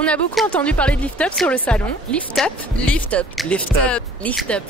On a beaucoup entendu parler de Lift Up sur le salon. Lift Up? Lift Up. Lift Up. Lift Up.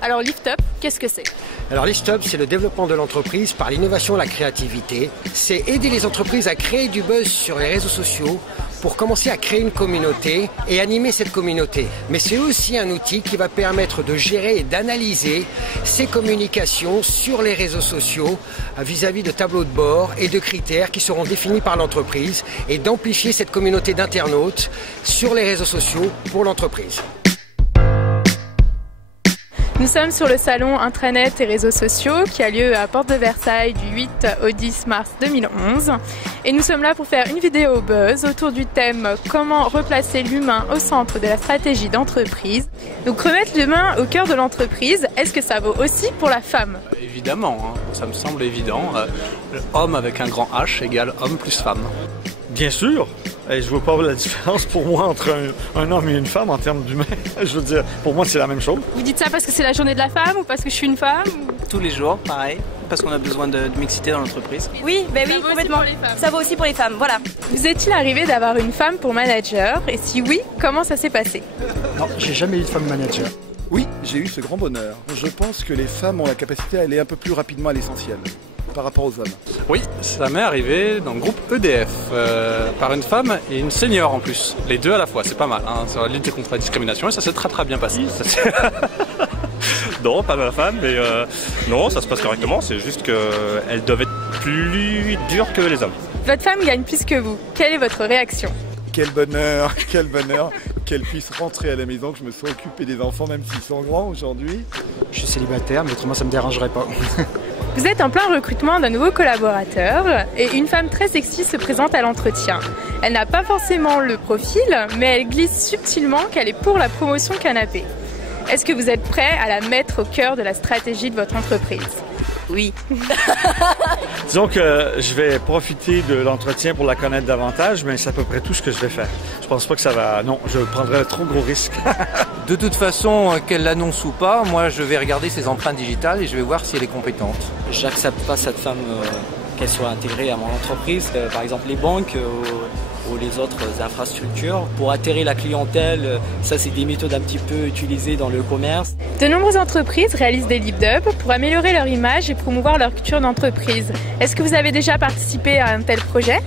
Alors Lift Up, qu'est-ce que c'est? Alors Lift Up, c'est le développement de l'entreprise par l'innovation et la créativité. C'est aider les entreprises à créer du buzz sur les réseaux sociaux pour commencer à créer une communauté et animer cette communauté. Mais c'est aussi un outil qui va permettre de gérer et d'analyser ces communications sur les réseaux sociaux vis-à-vis de tableaux de bord et de critères qui seront définis par l'entreprise et d'amplifier cette communauté d'internautes sur les réseaux sociaux pour l'entreprise. Nous sommes sur le salon Intranet et réseaux sociaux qui a lieu à Porte de Versailles du 8 au 10 mars 2011. Et nous sommes là pour faire une vidéo buzz autour du thème comment replacer l'humain au centre de la stratégie d'entreprise. Donc remettre l'humain au cœur de l'entreprise, est-ce que ça vaut aussi pour la femme? Évidemment, hein, ça me semble évident. Homme avec un grand H égale homme plus femme. Bien sûr. Et je vois pas la différence pour moi entre un homme et une femme en termes d'humain. Je veux dire, pour moi, c'est la même chose. Vous dites ça parce que c'est la journée de la femme ou parce que je suis une femme Tous les jours, pareil, parce qu'on a besoin de mixité dans l'entreprise. Oui, ben oui, complètement. Ça vaut aussi pour les femmes, voilà. Vous est-il arrivé d'avoir une femme pour manager? Et si oui, comment ça s'est passé? Non, j'ai jamais eu de femme manager. Oui, j'ai eu ce grand bonheur. Je pense que les femmes ont la capacité à aller un peu plus rapidement à l'essentiel par rapport aux hommes. Oui, ça m'est arrivé dans le groupe EDF, par une femme et une senior en plus. Les deux à la fois, c'est pas mal, hein, sur la lutte contre la discrimination et ça s'est très bien passé. Non, pas ma femme, mais non, ça se passe correctement, c'est juste qu'elles doivent être plus dures que les hommes. Votre femme gagne plus que vous. Quelle est votre réaction? Quel bonheur qu'elle puisse rentrer à la maison, que je me sois occupé des enfants, même s'ils sont grands aujourd'hui. Je suis célibataire, mais autrement ça me dérangerait pas. Vous êtes en plein recrutement d'un nouveau collaborateur et une femme très sexy se présente à l'entretien. Elle n'a pas forcément le profil, mais elle glisse subtilement qu'elle est pour la promotion canapé. Est-ce que vous êtes prêt à la mettre au cœur de la stratégie de votre entreprise? Oui. Disons que je vais profiter de l'entretien pour la connaître davantage, mais c'est à peu près tout ce que je vais faire. Je pense pas que ça va... Non, je prendrais un trop gros risque. De toute façon, qu'elle l'annonce ou pas, moi je vais regarder ses empreintes digitales et je vais voir si elle est compétente. J'accepte pas cette femme qu'elle soit intégrée à mon entreprise, par exemple les banques ou les autres infrastructures. Pour atterrir la clientèle, ça c'est des méthodes un petit peu utilisées dans le commerce. De nombreuses entreprises réalisent des Lift Up pour améliorer leur image et promouvoir leur culture d'entreprise. Est-ce que vous avez déjà participé à un tel projet?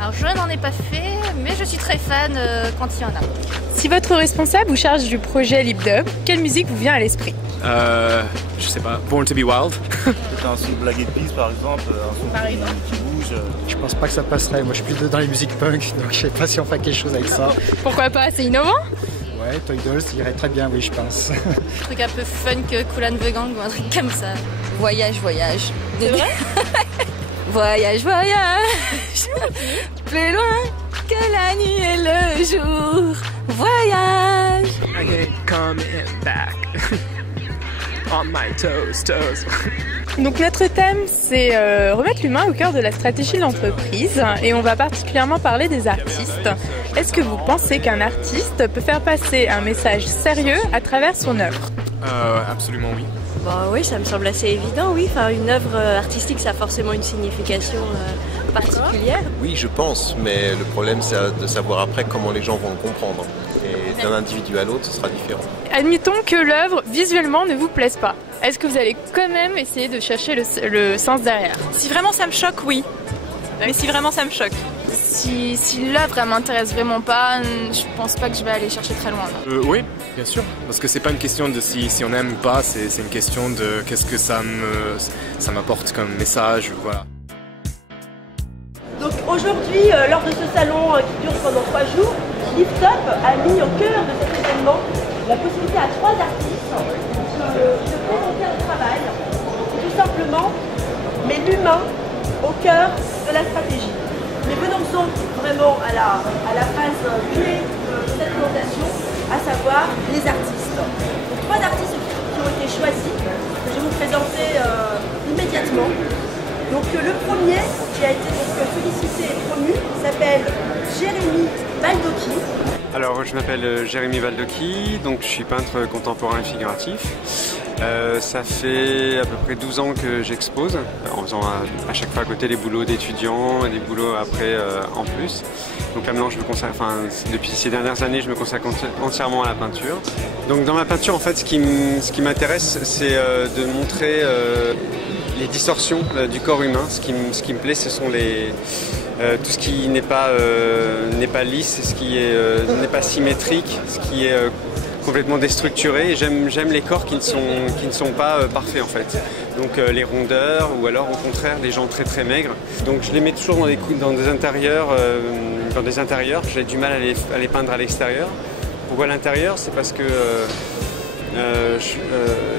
Alors je n'en ai pas fait, mais je suis très fan quand il y en a. Si votre responsable vous charge du projet Lift Up, quelle musique vous vient à l'esprit? Je sais pas, Born to be Wild. C'est un son de Black Eyed Peas par exemple, un son qui bouge. Je pense pas que ça passerait. Moi, je suis plus dans les musiques punk, donc je sais pas si on fait quelque chose avec ça. Pourquoi pas? C'est innovant? Ouais, Toy Dolls irait très bien, oui, je pense. Un truc un peu funk, Kool and the Gang ou un truc comme ça. Voyage. C'est vrai? Voyage. Plus loin que la nuit et le jour. Voyage. I coming back. On my toes. Donc notre thème, c'est remettre l'humain au cœur de la stratégie de l'entreprise et on va particulièrement parler des artistes. Est-ce que vous pensez qu'un artiste peut faire passer un message sérieux à travers son œuvre? Absolument oui. Bon, oui, ça me semble assez évident, oui. Enfin, une œuvre artistique, ça a forcément une signification particulière. Oui, je pense, mais le problème, c'est de savoir après comment les gens vont le comprendre. Et d'un individu à l'autre, ce sera différent. Admettons que l'œuvre, visuellement, ne vous plaise pas. Est-ce que vous allez quand même essayer de chercher le sens derrière? Si vraiment ça me choque, oui. Mais si vraiment ça me choque. Si l'œuvre elle m'intéresse vraiment pas, je pense pas que je vais aller chercher très loin. Oui, bien sûr, parce que c'est pas une question de si on aime ou pas, c'est une question de qu'est-ce que ça m'apporte comme message, voilà. Donc aujourd'hui, lors de ce salon qui dure pendant 3 jours, Lift Up a mis au cœur de cet événement la possibilité à 3 artistes de présenter un travail qui tout simplement met l'humain au cœur de la stratégie. Mais venons-en vraiment à la phase clé de cette présentation, à savoir les artistes. Donc 3 artistes qui ont été choisis, que je vais vous présenter immédiatement. Donc le premier qui a été sollicité et promu s'appelle Jérémy Baldocchi. Alors je m'appelle Jérémy Baldocchi, donc je suis peintre contemporain et figuratif. Ça fait à peu près 12 ans que j'expose, en faisant à chaque fois à côté les boulots d'étudiants et des boulots après en plus. Donc là maintenant, depuis ces dernières années, je me consacre entièrement à la peinture. Donc dans ma peinture, en fait, ce qui m'intéresse, c'est de montrer les distorsions du corps humain. Ce qui me plaît, ce sont tout ce qui n'est pas lisse, ce qui n'est pas symétrique, ce qui est complètement déstructuré. Et j'aime les corps qui ne sont pas parfaits en fait. Donc les rondeurs ou alors au contraire les gens très très maigres. Donc je les mets toujours dans des intérieurs. J'ai du mal à les peindre à l'extérieur. Pourquoi à l'intérieur? C'est parce que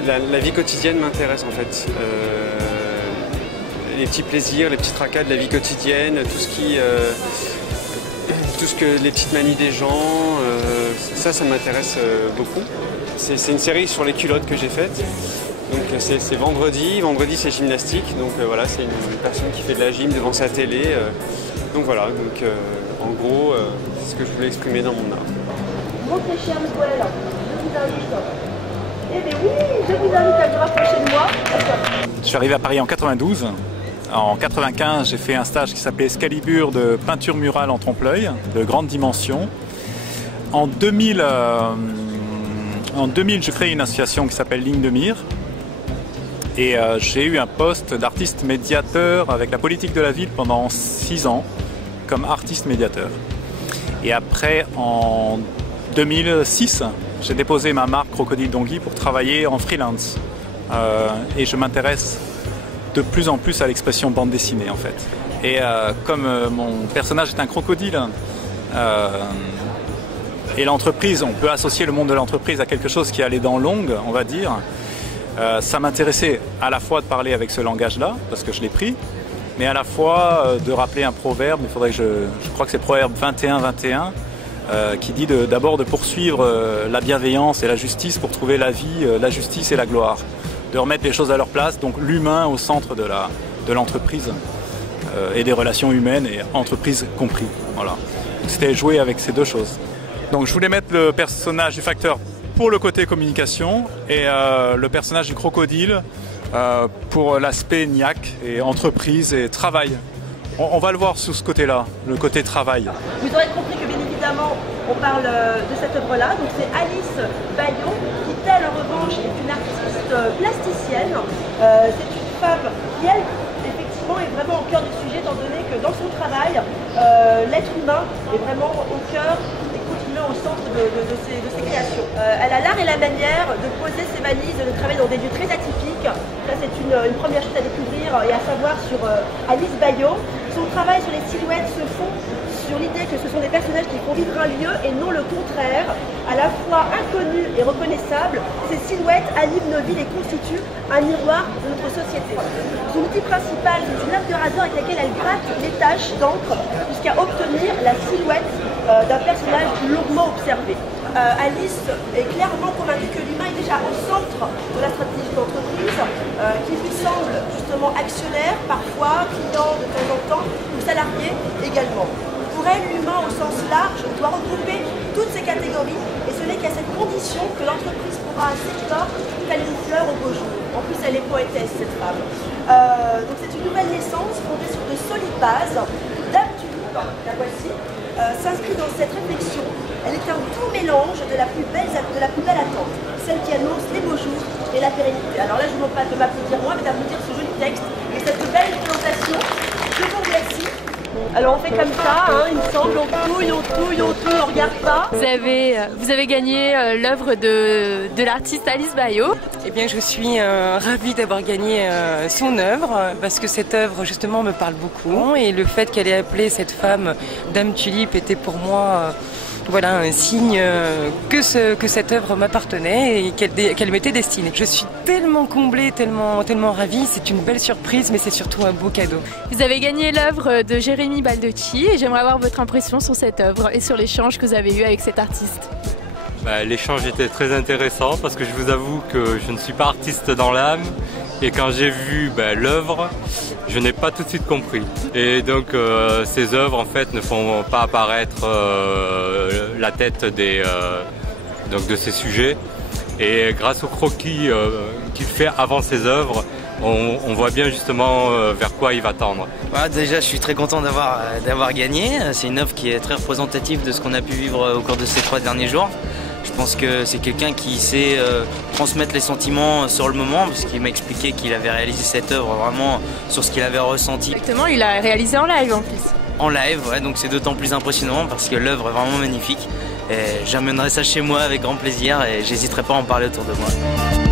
la vie quotidienne m'intéresse en fait. Les petits plaisirs, les petits tracas de la vie quotidienne, les petites manies des gens, ça m'intéresse beaucoup. C'est une série sur les culottes que j'ai faite. Donc c'est vendredi c'est gymnastique. Donc voilà, c'est une personne qui fait de la gym devant sa télé. Donc voilà, en gros, c'est ce que je voulais exprimer dans mon art. Mon très cher Miguel, je vous invite. Eh bien oui, je vous invite à vous rapprocher de moi. Je suis arrivé à Paris en 92. En 95, j'ai fait un stage qui s'appelait Excalibur de peinture murale en trompe-l'œil, de grande dimension. En 2000, je crée une association qui s'appelle Ligne de Mire. Et j'ai eu un poste d'artiste médiateur avec la politique de la ville pendant 6 ans, comme artiste médiateur. Et après, en 2006, j'ai déposé ma marque Crocodile Dongui pour travailler en freelance. Et je m'intéresse de plus en plus à l'expression bande dessinée en fait. Et comme mon personnage est un crocodile et l'entreprise, on peut associer le monde de l'entreprise à quelque chose qui a les dents longues, on va dire, ça m'intéressait à la fois de parler avec ce langage-là, parce que je l'ai pris, mais à la fois de rappeler un proverbe, il faudrait que je crois que c'est Proverbe 21-21, qui dit d'abord de poursuivre la bienveillance et la justice pour trouver la vie, la justice et la gloire. De remettre les choses à leur place, donc l'humain au centre de l'entreprise et des relations humaines et entreprise compris. Voilà. C'était jouer avec ces deux choses. Donc je voulais mettre le personnage du facteur pour le côté communication et le personnage du crocodile pour l'aspect niaque et entreprise et travail. On va le voir sous ce côté-là, le côté travail. Vous aurez compris que bien évidemment on parle de cette œuvre-là. Donc c'est Alice Baillot qui, elle en revanche, est une artiste plasticienne. C'est une femme qui, elle, effectivement, est vraiment au cœur du sujet, étant donné que dans son travail, l'être humain est vraiment au cœur et continuellement au centre de ses créations. Elle a l'art et la manière de poser ses valises, de travailler dans des lieux très atypiques. Ça, c'est une première chose à découvrir et à savoir sur Alice Baillot. Son travail sur les silhouettes se fond sur l'idée que ce sont des personnages qui font vivre un lieu et non le contraire. À la fois inconnus et reconnaissables, ces silhouettes animent nos vies et constituent un miroir de notre société. Son outil principal, c'est une lame de rasoir avec laquelle elle gratte les taches d'encre jusqu'à obtenir la silhouette d'un personnage longuement observé. Alice est clairement convaincue que l'humain est déjà au centre de la stratégie d'entreprise, qui lui semble justement actionnaire, parfois client de temps en temps, ou salarié également. Pour elle, l'humain au sens large doit regrouper toutes ces catégories et ce n'est qu'à cette condition que l'entreprise pourra s'éclore telle une fleur au beau jour. En plus, elle est poétesse, cette femme. Donc c'est une nouvelle naissance fondée sur de solides bases. Dame Tulipe, la voici, s'inscrit dans cette réflexion. Elle est un doux mélange de la plus belle attente, celle qui annonce les beaux jours et la pérennité. Alors là, je ne vous demande pas de m'applaudir moi, mais d'applaudir ce joli texte et cette belle présentation. Je vous remercie. Alors on fait comme ça, hein, il me semble, on touille, on regarde pas. Vous avez gagné l'œuvre de l'artiste Alice Baillot. Eh bien je suis ravie d'avoir gagné son œuvre parce que cette œuvre justement me parle beaucoup et le fait qu'elle ait appelé cette femme Dame Tulipe était pour moi voilà un signe que cette œuvre m'appartenait et qu'elle m'était destinée. Je suis tellement comblée, tellement ravie. C'est une belle surprise, mais c'est surtout un beau cadeau. Vous avez gagné l'œuvre de Jérémy Baldocci et j'aimerais avoir votre impression sur cette œuvre et sur l'échange que vous avez eu avec cet artiste. L'échange était très intéressant parce que je vous avoue que je ne suis pas artiste dans l'âme et quand j'ai vu l'œuvre, je n'ai pas tout de suite compris. Et donc ces œuvres en fait ne font pas apparaître la tête de ces sujets, Et grâce au croquis qu'il fait avant ses œuvres, on voit bien justement vers quoi il va tendre. Voilà, déjà, je suis très content d'avoir gagné. C'est une œuvre qui est très représentative de ce qu'on a pu vivre au cours de ces 3 derniers jours. Je pense que c'est quelqu'un qui sait transmettre les sentiments sur le moment, parce qu'il m'a expliqué qu'il avait réalisé cette œuvre vraiment sur ce qu'il avait ressenti. Exactement, il a réalisé en live en plus. En live, ouais, donc c'est d'autant plus impressionnant parce que l'œuvre est vraiment magnifique. Et j'amènerai ça chez moi avec grand plaisir et j'hésiterai pas à en parler autour de moi.